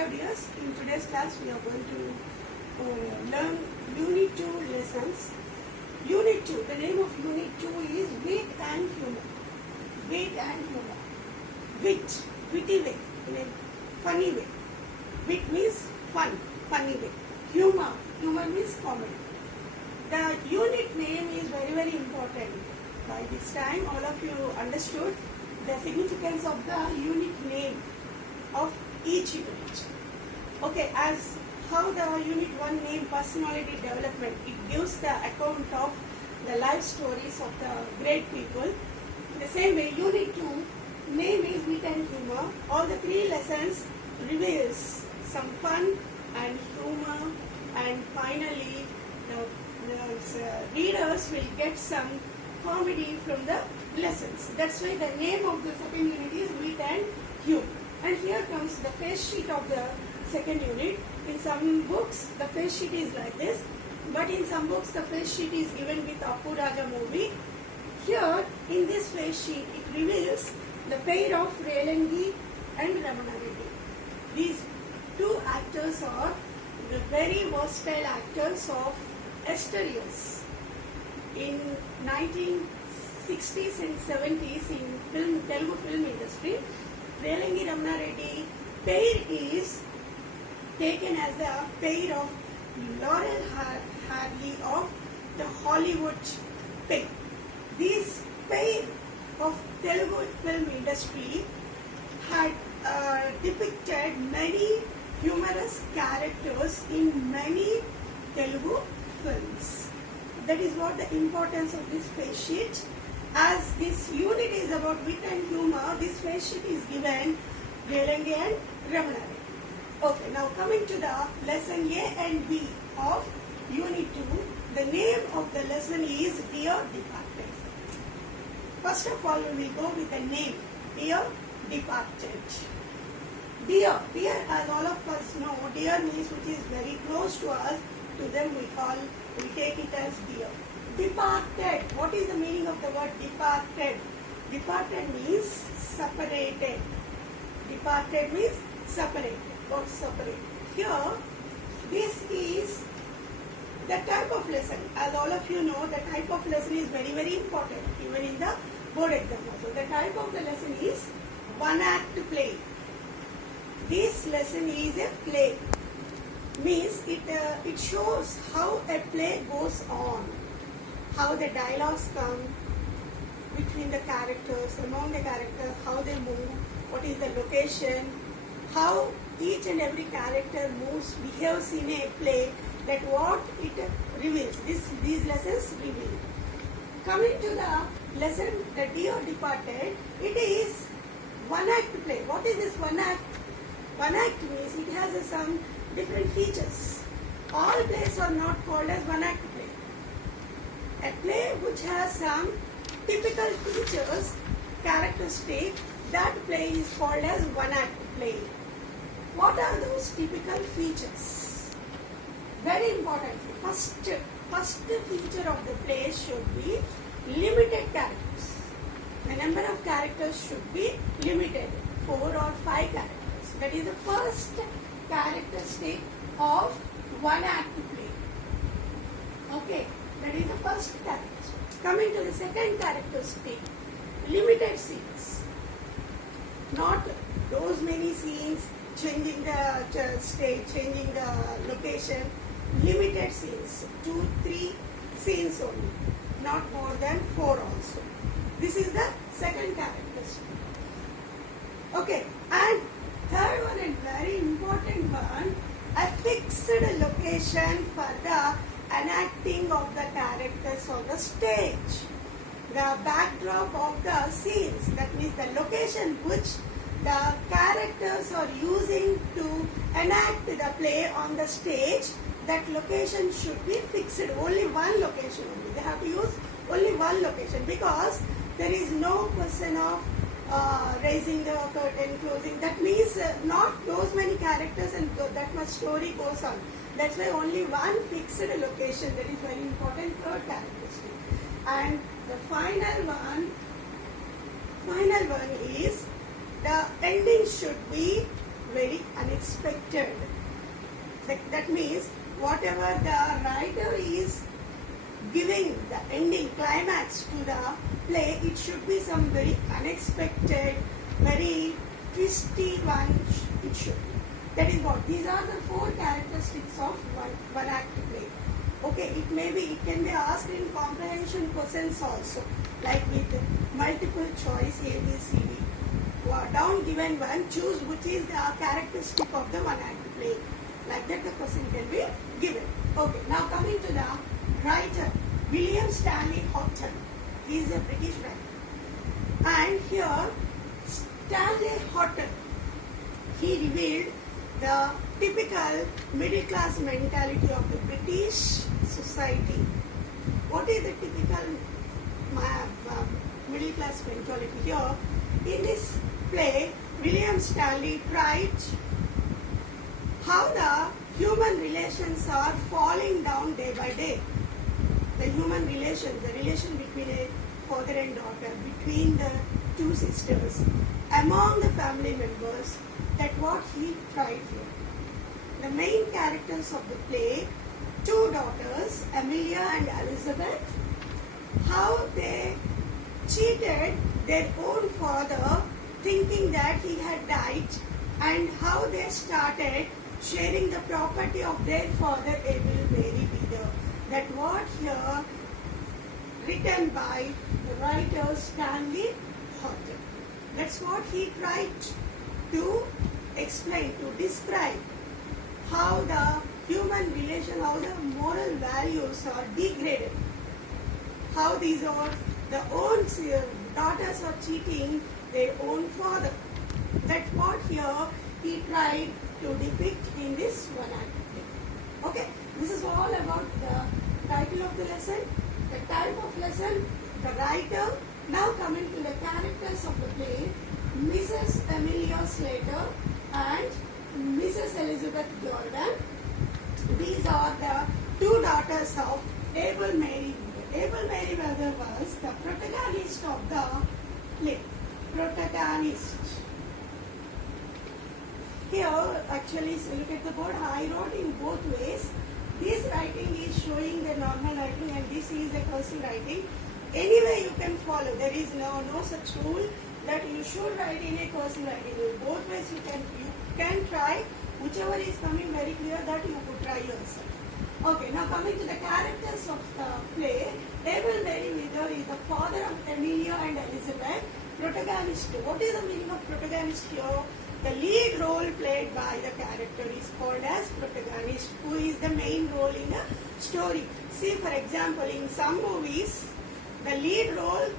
Hello dears, in today's class we are going to learn Unit 2 lessons. Unit 2, the name of Unit 2 is Wit and Humor. Wit and Humor. Wit, witty way, in a funny way. Wit means fun, funny way. Humor, humor means comedy. The unit name is very, very important. By this time all of you understood the significance of the unit name of each unit. Okay, as how the unit 1 name personality development, it gives the account of the life stories of the great people. In the same way, unit 2 name is Wit and Humor. All the 3 lessons reveals some fun and humor, and finally the readers will get some comedy from the lessons. That's why the name of the second unit is Wit and Humor. And here comes the face sheet of the second unit. In some books, the face sheet is like this, but in some books, the face sheet is given with Appu Raja movie. Here, in this face sheet, it reveals the pair of Relangi and Ramana Reddy. These 2 actors are the very versatile actors of yesteryears. In 1960s and 70s in Telugu film industry, Relangi Ramana Reddy pair is taken as the pair of Laurel Hardy of the Hollywood pair. This pair of Telugu film industry had depicted many humorous characters in many Telugu films. That is what the importance of this face sheet. As this unit is about wit and humor, this face sheet is given Relangi and Ramana Reddy. Okay, now coming to the lesson A and B of Unit 2, the name of the lesson is Dear Departed. First of all, we will go with the name, Dear Departed. Dear, as all of us know, dear means which is very close to us. To them we take it as dear. Departed. What is the meaning of the word departed? Departed means separated. Departed means separated. Got separated. Here, this is the type of lesson. As all of you know, the type of lesson is very, very important, even in the board exam also. The type of the lesson is one act play. This lesson is a play. Means it shows how a play goes on, how the dialogues come between the characters, among the characters, how they move, what is the location, how each and every character moves, behaves in a play, that what it reveals. These lessons reveal. Coming to the lesson, the Dear Departed, it is one act play. What is this one act? One act means it has some different features. All plays are not called as one act play. A play which has some typical features, characteristic, that play is called as one act play. What are those typical features? Very important. First feature of the play should be limited characters. The number of characters should be limited, 4 or 5 characters. That is the first characteristic of one act play. Okay, that is the first characteristic. Coming to the second characteristic, limited scenes. Not those many scenes, changing the stage, changing the location. Limited scenes, 2, 3 scenes only, not more than 4 also. This is the second characteristic. Okay, and third one and very important one, a fixed location for the enacting of the characters on the stage. The backdrop of the scenes, that means the location which the characters are using to enact the play on the stage, that location should be fixed. Only one location only. They have to use only one location, because there is no question of raising the curtain, closing. That means not those many characters and that much story goes on. That's why only one fixed location. That is very important, third characteristic. And the final one is the ending should be very unexpected. That means whatever the writer is giving the ending climax to the play, it should be some very unexpected, very twisty one. It should be. That is what. These are the four characteristics of one act play. Okay, it can be asked in comprehension questions also, like with multiple choice A, B, C, D. Down given one, choose which is the characteristic of the one act play. Like that the question can be given. Okay, now coming to the writer, William Stanley Houghton. He is a British writer. And here, Stanley Houghton, he revealed the typical middle class mentality of the British society. What is the typical middle class mentality here? In this play, William Stanley tried how the human relations are falling down day by day. The human relation, the relation between a father and daughter, between the two sisters, among the family members, that what he tried here. The main characters of the play, two daughters, Amelia and Elizabeth, how they cheated their own father thinking that he had died, and how they started sharing the property of their father, Abel Mary Reader. That what here written by the writer Stanley Houghton. That's what he tried to explain, to describe how the human relation, how the moral values are degraded, how these are the own daughters are cheating their own father. That's what here he tried to depict in this one act play. Okay, this is all about the title of the lesson, the type of lesson, the writer. Now coming to the characters of the play, Mrs. Amelia Slater and Mrs. Elizabeth Jordan. These are the two daughters of Abel Mary Weather. Abel Mary Weather was the protagonist of the play. Protagonist. Here, actually, so look at the board. I wrote in both ways. This writing is showing the normal writing, and this is the cursive writing. Anyway, you can follow. There is no such rule that you should write in a cursive writing. Both ways you can try. Whichever is coming very clear, that you could try yourself. Okay, now coming to the characters of the play, Abel Mary Weather is the father of Amelia and Elizabeth. Protagonist. What is the meaning of protagonist here? The lead role played by the character is called as protagonist, who is the main role in a story. See, for example, in some movies, the lead role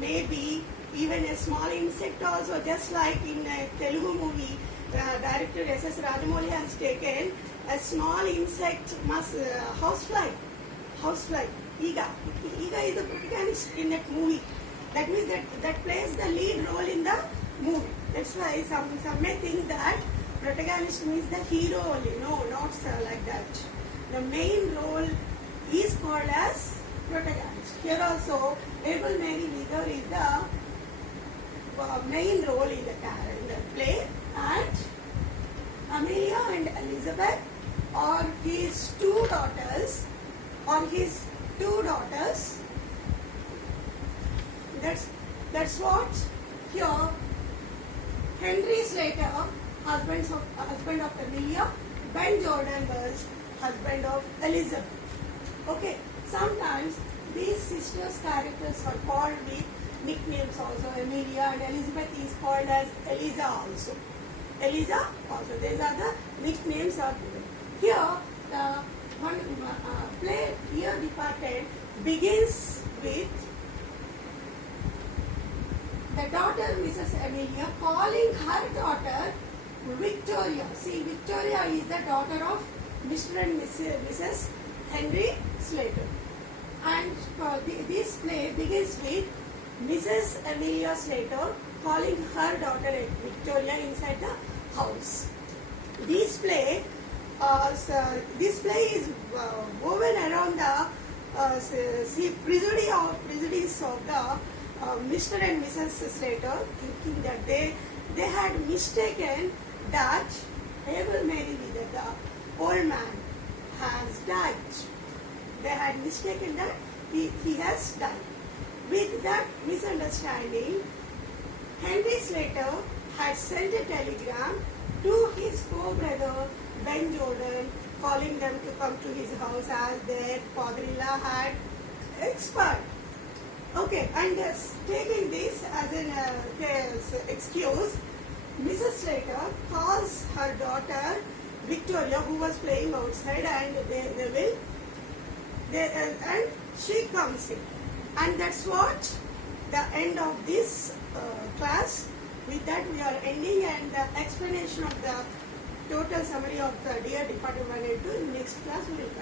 may be even a small insect also, just like in a Telugu movie, director S.S. Rajamouli has taken a small insect, housefly. Ega is the protagonist in that movie. That means that plays the lead role in the movie. That's why some may think that protagonist means the hero only. No, not like that. The main role is called as protagonist. Here also, Abel Mary Weather is the main role in the play, and Amelia and Elizabeth are his two daughters. That's what here. Henry Slater, husband of Amelia. Ben Jordan was husband of Elizabeth. Okay, sometimes these sisters' characters are called with nicknames also. Amelia and Elizabeth is called as Eliza also. Eliza also. These are the nicknames are given. Here, the one play Year Departed begins with the daughter, Mrs. Amelia, calling her daughter Victoria. See, Victoria is the daughter of Mr. and Mrs. Henry Slater. And this play begins with Mrs. Amelia Slater calling her daughter Victoria inside the house. This play is woven around the prejudice of the Mr. and Mrs. Slater, thinking that they had mistaken that Abel Mary Leader, the old man, has died. They had mistaken that he has died. With that misunderstanding, Henry Slater had sent a telegram to his co-brother Ben Jordan, calling them to come to his house as their father-in-law had expired. Okay, and taking this as an excuse, Mrs. Slater calls her daughter Victoria, who was playing outside, and and she comes in. And that's what the end of this class. With that, we are ending, and the explanation of the total summary of the Dear Department 1 and 2 in next class we will continue.